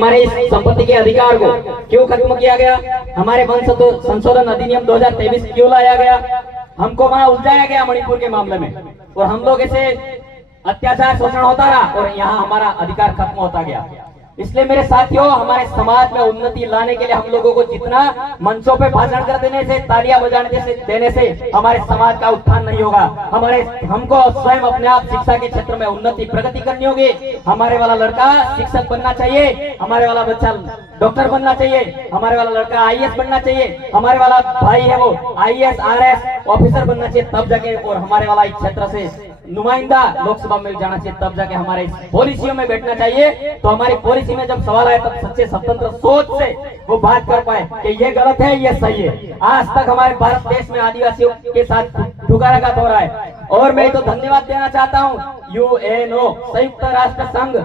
हमारे इस संपत्ति के अधिकार को क्यों खत्म किया गया, हमारे वन संशोधन अधिनियम 2023 क्यों लाया गया, हमको वहां उलझाया गया मणिपुर के मामले में, और हम लोग ऐसे अत्याचार शोषण होता रहा और यहाँ हमारा अधिकार खत्म होता गया। इसलिए मेरे साथियों, हमारे समाज में उन्नति लाने के लिए हम लोगों को जितना मंचों पे भाषण कर देने से, तालियां बजाने से, देने से हमारे समाज का उत्थान नहीं होगा। हमको स्वयं अपने आप शिक्षा के क्षेत्र में उन्नति प्रगति करनी होगी। हमारे वाला लड़का शिक्षक बनना चाहिए, हमारे वाला बच्चा डॉक्टर बनना चाहिए, हमारे वाला लड़का आईएएस बनना चाहिए, हमारे वाला भाई है वो आईएएस आरएस ऑफिसर बनना चाहिए, तब जाके, और हमारे वाला इस क्षेत्र से नुमाइंदा लोकसभा में जाना चाहिए, तब जाके हमारे पॉलिसियों में बैठना चाहिए। तो हमारी पॉलिसी में जब सवाल आए तब सच्चे स्वतंत्र सोच से वो बात कर पाए कि ये गलत है, ये सही है। आज तक हमारे भारत देश में आदिवासियों के साथ ठुकराघात हो रहा है, और मैं तो धन्यवाद देना चाहता हूँ यूएनओ संयुक्त राष्ट्र संघ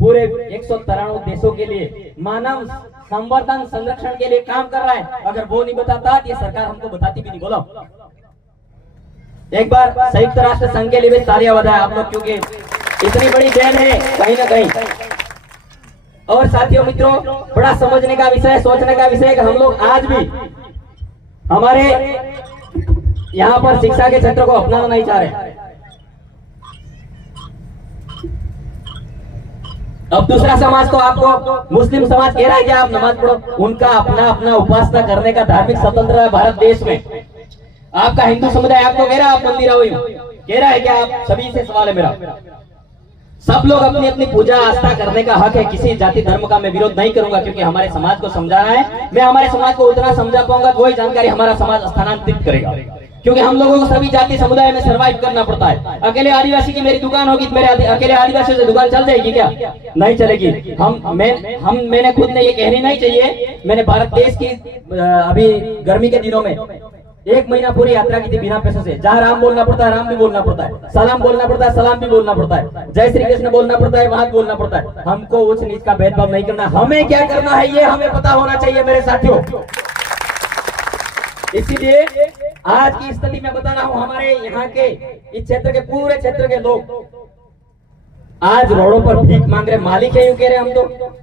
पूरे 193 देशों के लिए मानव संवर्धन संरक्षण के लिए काम कर रहा है। अगर वो नहीं बताता ये सरकार हमको बताती भी नहीं। बोलो एक बार संयुक्त राष्ट्र संघ के लिए भी तालियां बजाएं आप लोग, क्योंकि इतनी बड़ी देन है कहीं ना कहीं। और साथियों मित्रों, बड़ा समझने का विषय, सोचने का विषय है कि हम लोग आज भी हमारे यहाँ पर शिक्षा के क्षेत्र को अपनाना नहीं चाह रहे। अब दूसरा समाज तो आपको, मुस्लिम समाज कह रहा है कि आप नमाज पढ़ो, उनका अपना अपना उपासना करने का धार्मिक स्वतंत्रता है भारत देश में। आपका हिंदू समुदाय आपको कह रहा है आप मंदिर आओ, कह रहा है कि आप सभी से सवाल है मेरा, सब लोग अपनी अपनी पूजा आस्था करने का हक है। किसी जाति धर्म का मैं विरोध नहीं करूंगा, क्योंकि हमारे समाज को समझाना है। मैं हमारे समाज को उतना समझा पाऊंगा, वही जानकारी हमारा समाज स्थानांतरित करेगा, क्योंकि हम लोगों को सभी जाति समुदाय में सर्वाइव करना पड़ता है। अकेले आदिवासी की मेरी दुकान होगी, मेरे अकेले आदिवासी से दुकान चल जाएगी क्या? नहीं चलेगी। मैंने खुद ने ये कहनी नहीं चाहिए। मैंने भारत देश की अभी गर्मी के दिनों में 1 महीना पूरी यात्रा की थी बिना पैसों से। जहाँ राम बोलना पड़ता है राम भी बोलना पड़ता है, सलाम बोलना पड़ता है सलाम भी बोलना पड़ता है, जय श्री कृष्ण बोलना पड़ता है वहां बोलना पड़ता है। हमको उच्च नीच का भेदभाव नहीं करना, हमें क्या करना है ये हमें पता होना चाहिए मेरे साथियों। इसीलिए आज की स्थिति में बता रहा हूँ, हमारे यहाँ के इस क्षेत्र के पूरे क्षेत्र के लोग आज रोडों पर भीख मांग रहे, मालिक है यूं कह रहे हम तो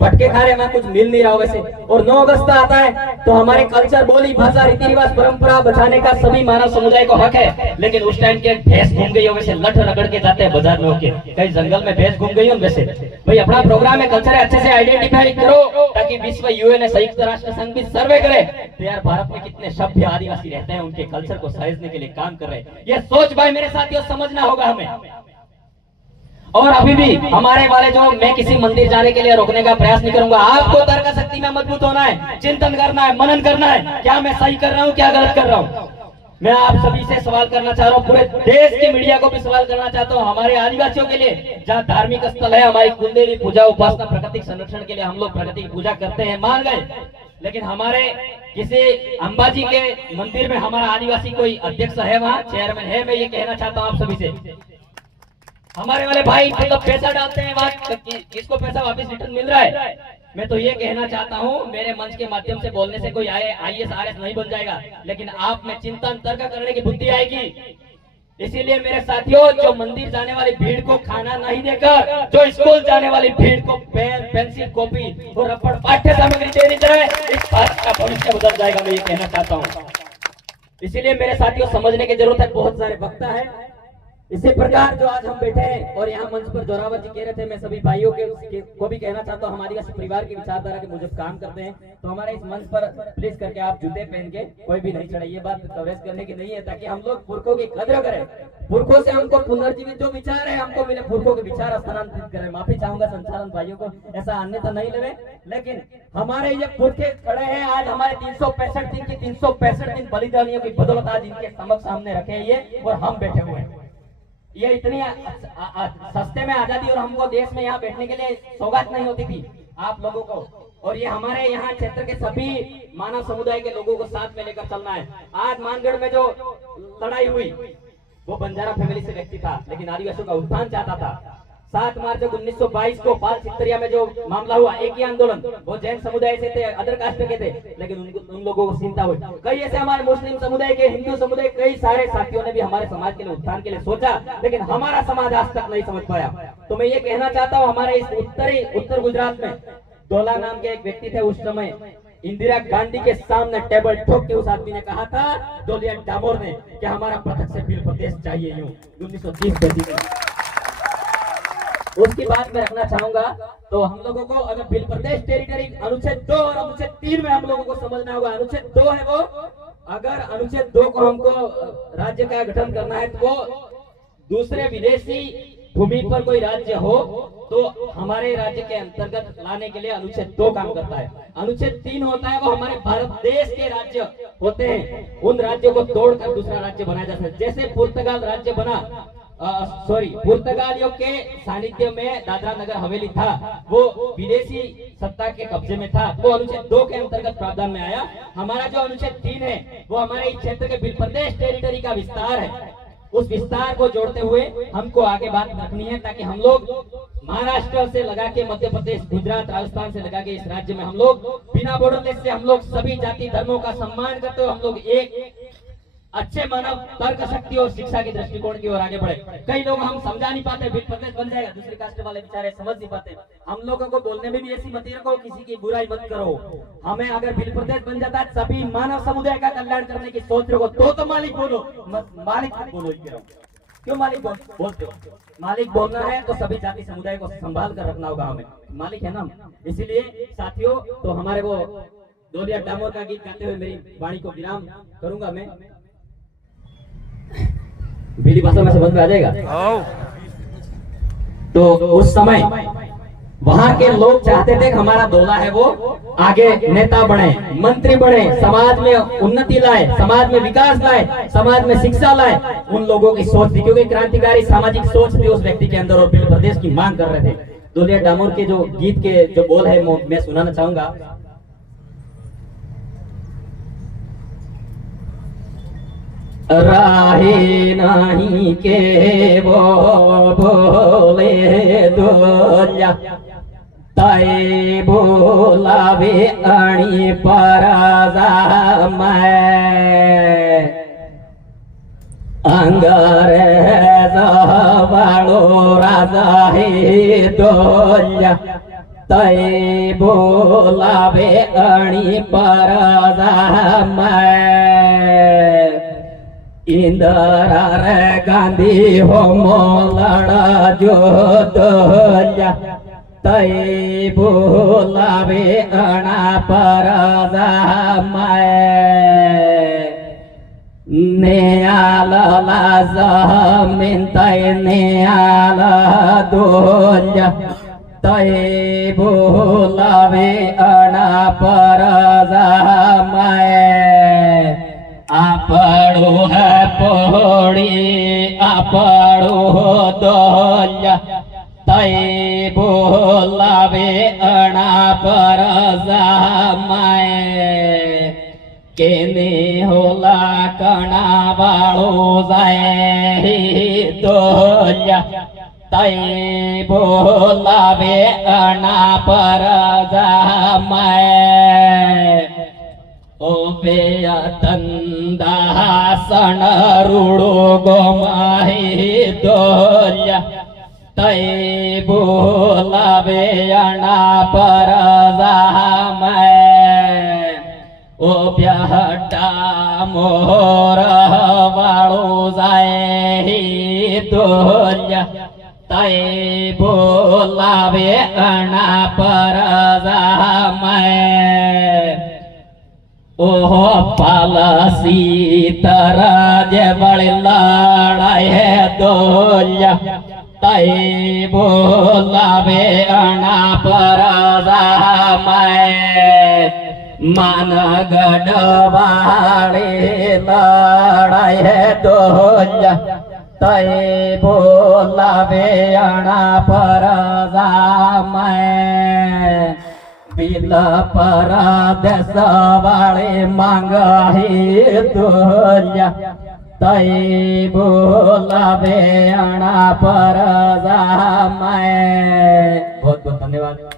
पटके खा रहे, वहां कुछ मिल नहीं रहा वैसे। और 9 अगस्त आता है तो हमारे कल्चर, बोली भाषा, रीति रिवाज, परंपरा बचाने का सभी मानव समुदाय को हक है। लेकिन उस टाइम के भैंस घूम गई हो वैसे, लठ रगड़ के जाते हैं बाजार में होके, कहीं जंगल में भैंस घूम गई हो वैसे। भाई अपना प्रोग्राम है, कल्चर है, अच्छे से आइडेंटिफाई करो ताकि विश्व यूएन संयुक्त राष्ट्र संघ भी सर्वे करे तो यार भारत में कितने सभ्य आदिवासी रहते हैं, उनके कल्चर को सहेजने के लिए काम कर रहे हैं। ये सोच भाई मेरे साथियों समझना होगा हमें। और अभी भी हमारे वाले जो, मैं किसी मंदिर जाने के लिए रोकने का प्रयास नहीं करूंगा। आपको तर्क शक्ति में मजबूत होना है, चिंतन करना है, मनन करना है, क्या मैं सही कर रहा हूँ क्या गलत कर रहा हूँ। मैं आप सभी से सवाल करना चाह रहा हूँ, पूरे देश की मीडिया को भी सवाल करना चाहता हूँ। हमारे आदिवासियों के लिए जहाँ धार्मिक स्थल है, हमारी कुलदेवी पूजा उपासना प्राकृतिक संरक्षण के लिए हम लोग प्रकृति की पूजा करते हैं, मान गए। लेकिन हमारे किसी अंबाजी के मंदिर में हमारा आदिवासी कोई अध्यक्ष है, वहाँ चेयरमैन है, मैं ये कहना चाहता हूँ आप सभी से। हमारे वाले भाई मतलब पैसा डालते हैं, किसको पैसा वापस रिटर्न मिल रहा है। मैं तो ये कहना चाहता हूँ, मेरे मंच के माध्यम से बोलने से कोई आईएएस आरएस नहीं बन जाएगा, लेकिन आप में चिंतन तर्क करने की बुद्धि आएगी। इसीलिए मेरे साथियों, जो मंदिर जाने वाली भीड़ को खाना नहीं देकर, जो स्कूल जाने वाली भीड़ को पेन पेंसिल कॉपी और रबड़ पाठ्य सामग्री देनी चाहिए, इस भारत का भविष्य बदल जाएगा, मैं ये कहना चाहता हूँ। इसीलिए मेरे साथियों समझने की जरूरत है, बहुत सारे वक्ता है। इसी प्रकार जो आज हम बैठे हैं और यहाँ मंच पर जोरावर जी कह रहे थे, मैं सभी भाइयों को भी कहना चाहता हूँ, हमारी परिवार की विचारधारा के मुझे काम करते हैं, तो हमारे इस मंच पर प्लीज करके आप जूते पहन के कोई भी नहीं चढ़े। ये बात कवरेज करने की नहीं है, ताकि हम लोग पुरखों की कदर करें, पुरखों से हमको पुनर्जीवित जो विचार है हमको मिले, पुरखों के विचार स्थानांतरित करें। माफी चाहूंगा संचालन भाइयों को, ऐसा अन्यथा नहीं लेवे, लेकिन हमारे ये पुरखे खड़े हैं आज, हमारे 365 दिन की 365 दिन बलिदानियों की बदौलत आज इनके समक्ष सामने रखे हैं ये, और हम बैठे हुए हैं। ये इतनी सस्ते में आजादी और हमको देश में यहाँ बैठने के लिए सौगात नहीं होती थी आप लोगों को, और ये हमारे यहाँ क्षेत्र के सभी मानव समुदाय के लोगों को साथ में लेकर चलना है। आज मानगढ़ में जो लड़ाई हुई वो बंजारा फैमिली से व्यक्ति था, लेकिन आदिवासियों का उत्थान चाहता था। 7 मार्च 1922 को पाल चित्तरिया में जो मामला हुआ, एक ही आंदोलन, वो जैन समुदाय से थे, अदर कास्ट के थे, लेकिन उन लोगों को चिंता हुई। कई ऐसे हमारे मुस्लिम समुदाय के, हिंदू समुदाय, कई सारे साथियों ने भी हमारे समाज के लिए, उत्थान के लिए सोचा, लेकिन हमारा समाज आज तक नहीं समझ पाया। तो मैं ये कहना चाहता हूँ, हमारे इस उत्तर गुजरात में डोला नाम के एक व्यक्ति थे, उस समय इंदिरा गांधी के सामने टेबल ठोक के उस आदमी ने कहा था, डोलिया डामोर ने, कि हमारा पृथक से बिल प्रदेश चाहिए, यूं 1930 में। उसकी बात मैं रखना चाहूंगा। तो हम लोगों को अगर बिल प्रदेश टेरिटरी अनुच्छेद 2 और अनुच्छेद 3 में हम लोगों को समझना होगा। अनुच्छेद 2 है वो, अगर अनुच्छेद 2 को हमको राज्य का गठन करना है, तो वो दूसरे विदेशी भूमि पर कोई राज्य हो तो हमारे राज्य के अंतर्गत लाने के लिए अनुच्छेद 2 काम करता है। अनुच्छेद 3 होता है, वो हमारे भारत देश के राज्य होते हैं, उन राज्यों को तोड़कर दूसरा राज्य बनाया जाता है। जैसे पुर्तगाल राज्य बना, पुर्तगालियों के सानिध्य में दादरा नगर हवेली था, वो विदेशी सत्ता के कब्जे में था, वो अनुच्छेद 2 के अंतर्गत प्रावधान में आया। हमारा जो अनुच्छेद 3 है, वो हमारे इस क्षेत्र के बिल प्रदेश टेरिटरी का विस्तार है। उस विस्तार को जोड़ते हुए हमको आगे बात रखनी है, ताकि हम लोग महाराष्ट्र से लगा के मध्य प्रदेश, गुजरात, राजस्थान से लगा के इस राज्य में हम लोग बिना बॉर्डरलेस से हम लोग सभी जाति धर्मों का सम्मान करते हुए हम लोग एक अच्छे मानव, तर्क शक्ति और शिक्षा के दृष्टिकोण की ओर आगे बढ़े। कई लोग हम समझा नहीं पाते, बिल प्रदेश बन जाएगा, दूसरी कास्ट वाले बेचारे समझ नहीं पाते। हम लोगों को बोलने में भी ऐसी मत रखो, किसी की बुराई मत करो। हमें अगर बिल प्रदेश बन जाता है, सभी मानव समुदाय का कल्याण करने की सोच रखो, तो मालिक बोलो, मालिक मत बोलो। क्यों मालिक बोलते हो? मालिक बोलना है तो सभी जाति समुदाय को संभाल कर रखना होगा, हमें मालिक है ना। इसीलिए साथियों, तो हमारे वो डोलिया डामोर का गीत गाते हुए मेरी वाणी को विराम करूंगा। मैं भीली भाषा में समझ में आ जाएगा। तो उस समय वहां के लोग चाहते थे कि हमारा डोला है वो आगे नेता बने, मंत्री बने, समाज में उन्नति लाए, समाज में विकास लाए, समाज में शिक्षा लाए। उन लोगों की सोच थी, क्योंकि क्रांतिकारी सामाजिक सोच थी उस व्यक्ति के अंदर, और बिल प्रदेश की मांग कर रहे थे। डोलिया डामोर के जो गीत के जो बोल है मैं सुनाना चाहूंगा। राही नहीं के वो बोले डोलिया, ताई बोलावे अणी पराजा मैं, अंग्रेज वालो राजा है डोलिया, ताई बोलावे अणी पराजा मैं, इंदिरा गांधी हो मोलड़ा जो डोलिया, तई बोलावे अणा पराजा मैं, नेयाला जमीन तई नेयाला डोलिया, तई बोलावे अणा पराजा मैं, आपड़ो है पौड़ी आपड़ो डोलिया, तई बोलावे अणा पराजा मैं, केने होला कणा वालो जाए डोलिया, तई बोलावे अणा पराजा मैं, ओ बेया तंदा सन रूड़ो गोमाही डोलिया, तई बोलावे अणा पराजा मैं, ओ ब्याहटा मोर वालो जाए डोलिया, तई बोलावे अणा पराजा मैं, ओहो पालसी तराज बड़ी लड़ाई है डोलिया, तई बोलावे अणा पराजा मैं, मानगढ़ वाली लड़ाई है डोलिया, तई बोलावे अणा पराजा मैं, बिल परदेश वाले मांग ही डोलिया, तई बोलावे अणा पर बहुत बहुत धन्यवाद।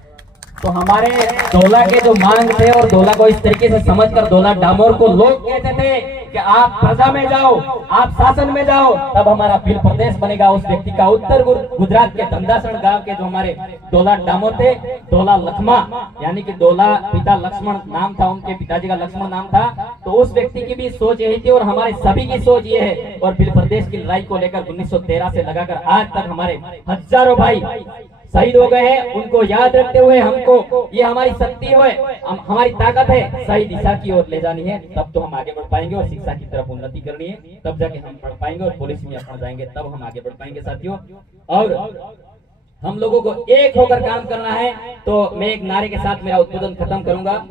तो हमारे डोला के जो मांग थे और डोला को इस तरीके से समझकर डोला डामोर को लोग कहते थे कि आप प्रजा में जाओ, आप शासन में जाओ, तब हमारा भील प्रदेश बनेगा। उस व्यक्ति का उत्तर गुजरात के धंधासण गांव के जो हमारे डोला डामोर थे, डोला लखमा यानी कि डोला पिता लक्ष्मण नाम था, उनके पिताजी का लक्ष्मण नाम था। तो उस व्यक्ति की भी सोच यही थी और हमारे सभी की सोच ये है। और भील प्रदेश की लड़ाई को लेकर 1913 से लगाकर आज तक हमारे हजारों भाई शहीद हो गए हैं। उनको याद रखते हुए हमको ये हमारी शक्ति है, हमारी ताकत है, सही दिशा की ओर ले जानी है, तब तो हम आगे बढ़ पाएंगे। और शिक्षा की तरफ उन्नति करनी है, तब जाके हम पढ़ पाएंगे और पुलिस में अपन जाएंगे, तब हम आगे बढ़ पाएंगे साथियों। और हम लोगों को एक होकर काम करना है। तो मैं एक नारे के साथ मेरा उद्बोधन खत्म करूंगा।